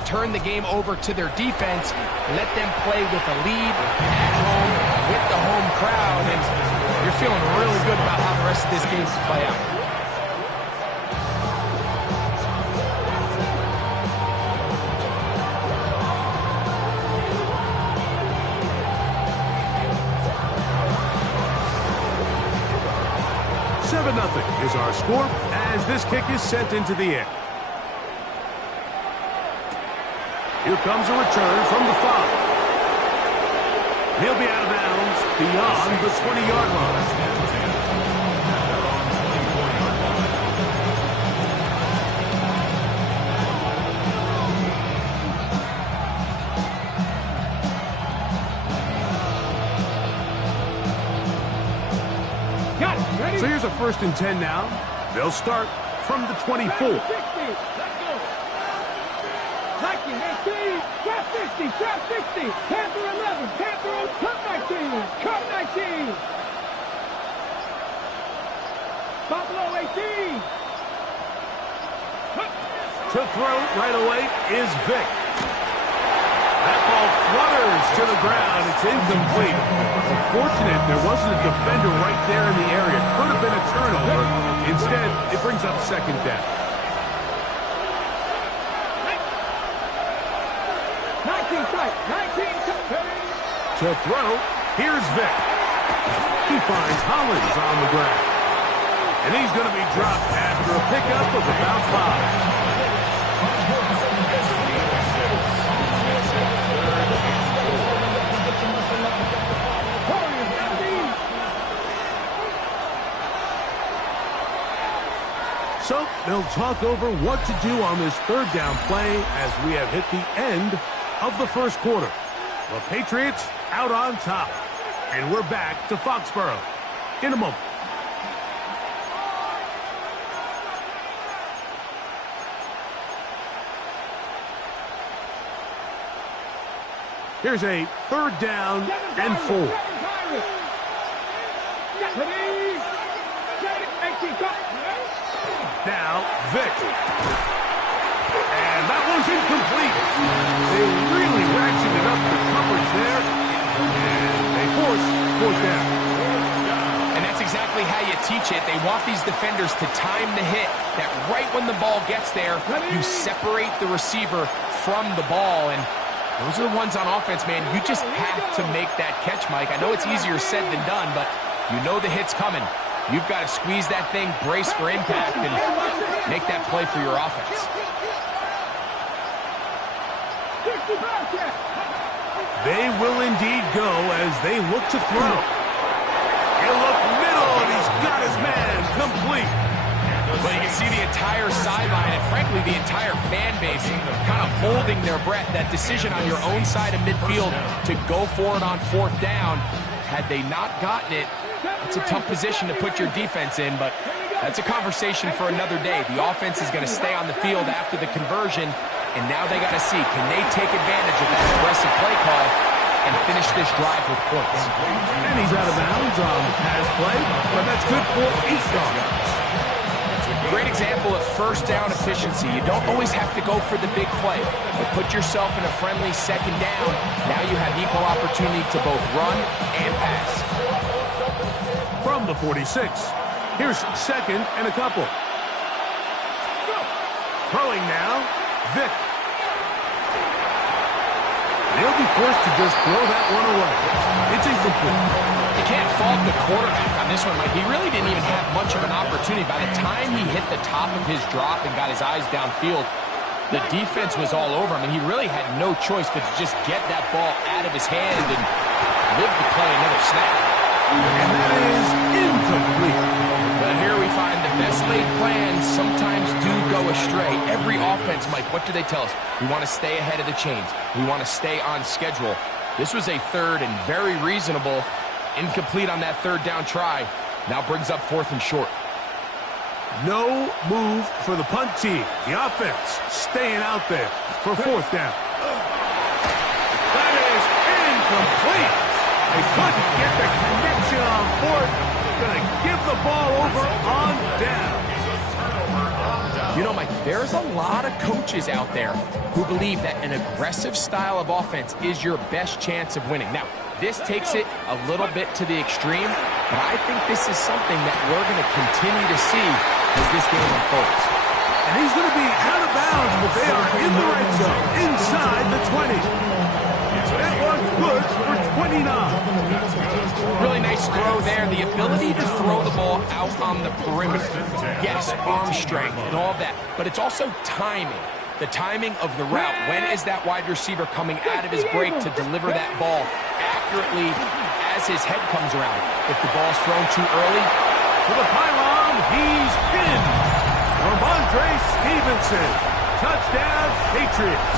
turn the game over to their defense, let them play with a lead at home with the home crowd, and you're feeling really good about how the rest of this game will play out. Nothing is our score as this kick is sent into the air. Here comes a return from the 5. He'll be out of bounds beyond the 20-yard line. So here's a 1st and 10 now. They'll start from the 24. Trap 60, Panther 11, Panther, cut 19, cut 19. Buffalo 18. To throw right away is Vick. That ball flutters to the ground. It's incomplete. Unfortunate there wasn't a defender right there in the area. Could have been a turnover. Instead, it brings up 2nd down. 19 tight. To throw, here's Vick. He finds Hollins on the ground. And he's going to be dropped after a pickup of about 5. So they'll talk over what to do on this 3rd down play as we have hit the end of the 1st quarter. The Patriots out on top. And we're back to Foxborough in a moment. Here's a 3rd down and 4. Now, Vick. And that one's incomplete. They really ratcheted up the coverage there. And they force 4th down. And that's exactly how you teach it. They want these defenders to time the hit, that right when the ball gets there, you separate the receiver from the ball. And those are the ones on offense, man. You just have to make that catch, Mike. I know it's easier said than done, but you know the hit's coming. You've got to squeeze that thing, brace for impact, and make that play for your offense. They will indeed go as they look to throw. He'll look middle, and he's got his man complete. But you can see the entire sideline and, frankly, the entire fan base kind of holding their breath. That decision on your own side of midfield to go for it on 4th down, had they not gotten it, it's a tough position to put your defense in, but that's a conversation for another day. The offense is going to stay on the field after the conversion, and now they got to see, can they take advantage of that aggressive play call and finish this drive with points? And he's out of bounds on the pass play, but that's good for 8 yards. Great example of 1st down efficiency. You don't always have to go for the big play, but put yourself in a friendly 2nd down. Now you have equal opportunity to both run and pass. From the 46, here's 2nd and a couple. Throwing now, Vick. They'll be forced to just throw that one away. It's incomplete. You can't fault the quarterback on this one, Mike. He really didn't even have much of an opportunity. By the time he hit the top of his drop and got his eyes downfield, the defense was all over him, and he really had no choice but to just get that ball out of his hand and live to play another snap. And that is incomplete. But here we find the best laid plans sometimes do go astray. Every offense, Mike, what do they tell us? We want to stay ahead of the chains. We want to stay on schedule. This was a 3rd and very reasonable. Incomplete on that 3rd down try. Now brings up 4th and short. No move for the punt team. The offense staying out there for 4th down. That is incomplete. They couldn't get the connection on 4th. Going to give the ball over on down. You know, Mike, there's a lot of coaches out there who believe that an aggressive style of offense is your best chance of winning. Now, this takes it a little bit to the extreme, but I think this is something that we're going to continue to see as this game unfolds. And he's going to be out of bounds, but they are in the red zone, inside the 20. That one's good for 29. Really nice throw there. The ability to throw the ball out on the perimeter. Yes, arm strength and all that, but it's also timing. The timing of the route. When is that wide receiver coming out of his break to deliver that ball accurately as his head comes around? If the ball's thrown too early, to the pylon, he's in. Ramondre Stevenson, touchdown Patriots.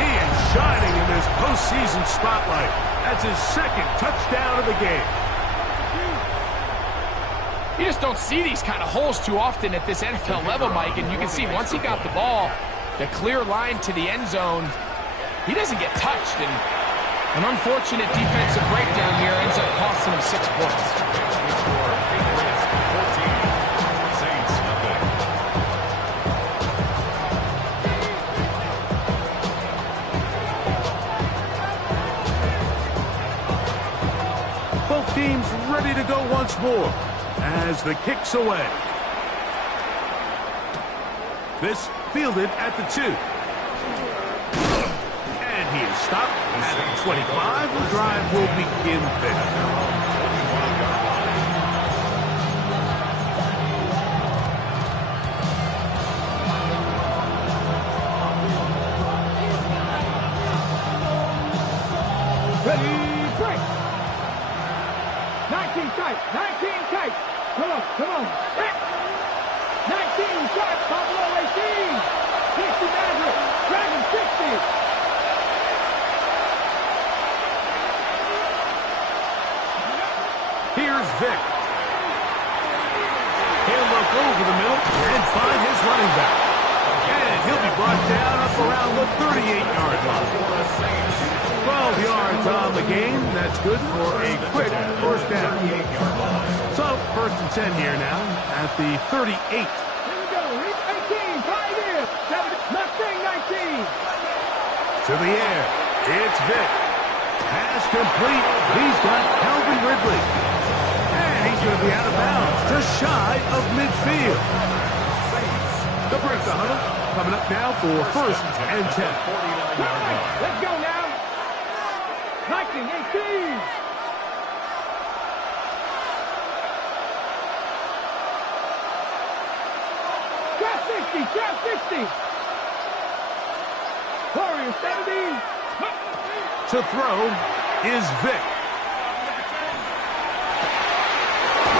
He is shining in this postseason spotlight. That's his second touchdown of the game. You just don't see these kind of holes too often at this NFL level, Mike, and you can see once he got the ball, the clear line to the end zone, he doesn't get touched, and an unfortunate defensive breakdown here ends up costing him 6 points. Both teams ready to go once more as the kick's away. This fielded at the 2. And he is stopped at the 25. The drive will begin there. Ready, break. 19 tight, 19 tight. Come on, come on. 19 shot, Buffalo 18. 60 Maverick, Dragon 60. Here's Vic. He'll look over the middle and find his running back. And he'll be brought down up around the 38-yard line. 12 yards on the game. That's good for a quick first down. So, first and 10 here now at the 38. Here we go. 18, 5 in. 7, Mustang 19. To the air. It's Vic. Pass complete. He's got Calvin Ridley. And he's going to be out of bounds, just shy of midfield. They'll break the huddle. Coming up now for first and 10. Let's go now. 19, 18. Trap 60, trap 60. Warrior 70. To throw is Vic.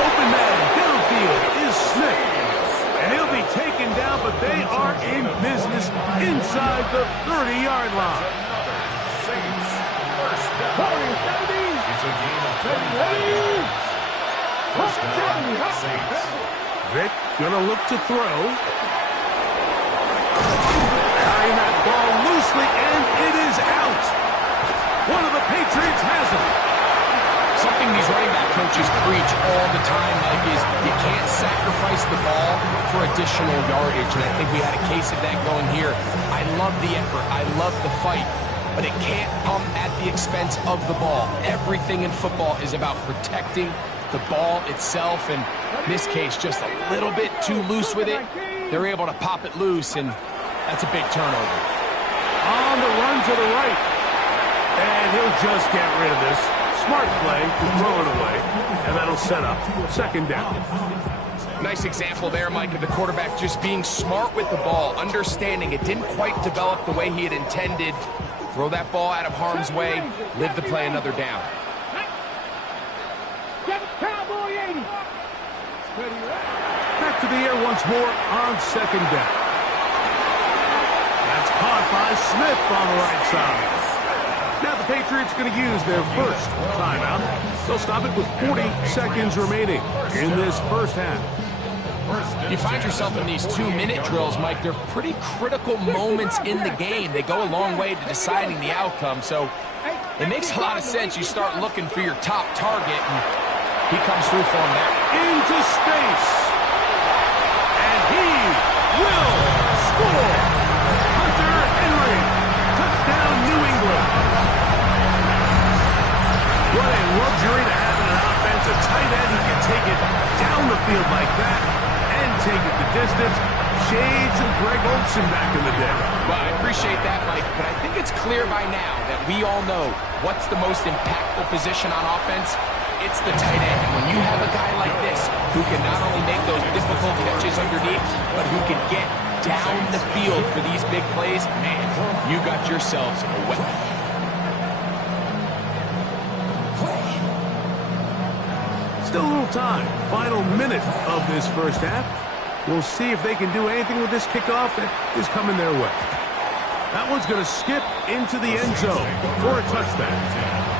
Open man downfield is Smith. And he'll be taken down, but they are in business inside the 30-yard line. Warrior 70. It's a game of Ready. First down, Saints. Vic gonna look to throw. Carrying that ball loosely, and it is out. One of the Patriots has it. Something these running back coaches preach all the time, Mike, is you can't sacrifice the ball for additional yardage, and I think we had a case of that going here. I love the effort. I love the fight, but it can't come at the expense of the ball. Everything in football is about protecting the ball itself, and in this case, just a little bit too loose with it. They're able to pop it loose, and that's a big turnover. On the run to the right. And he'll just get rid of this. Smart play to throw it away, and that'll set up second down. Nice example there, Mike, of the quarterback just being smart with the ball, understanding it didn't quite develop the way he had intended. Throw that ball out of harm's way, live to play another down. Cowboy 80. Back to the air once more on second down. That's caught by Smith on the right side. Now the Patriots going to use their first timeout. They'll stop it with 40 seconds remaining in this first half. You find yourself in these 2-minute drills, Mike. They're pretty critical moments in the game. They go a long way to deciding the outcome. So it makes a lot of sense. You start looking for your top target, and he comes through for him there. Into space. And he will distance. Shades of Greg Olsen back in the day. Well, I appreciate that, Mike, but I think it's clear by now that we all know what's the most impactful position on offense. It's the tight end. And when you have a guy like this who can not only make those difficult catches underneath, but who can get down the field for these big plays, man, you got yourselves a weapon. Still a little time. Final minute of this first half. We'll see if they can do anything with this kickoff that is coming their way. That one's going to skip into the end zone for a touchdown.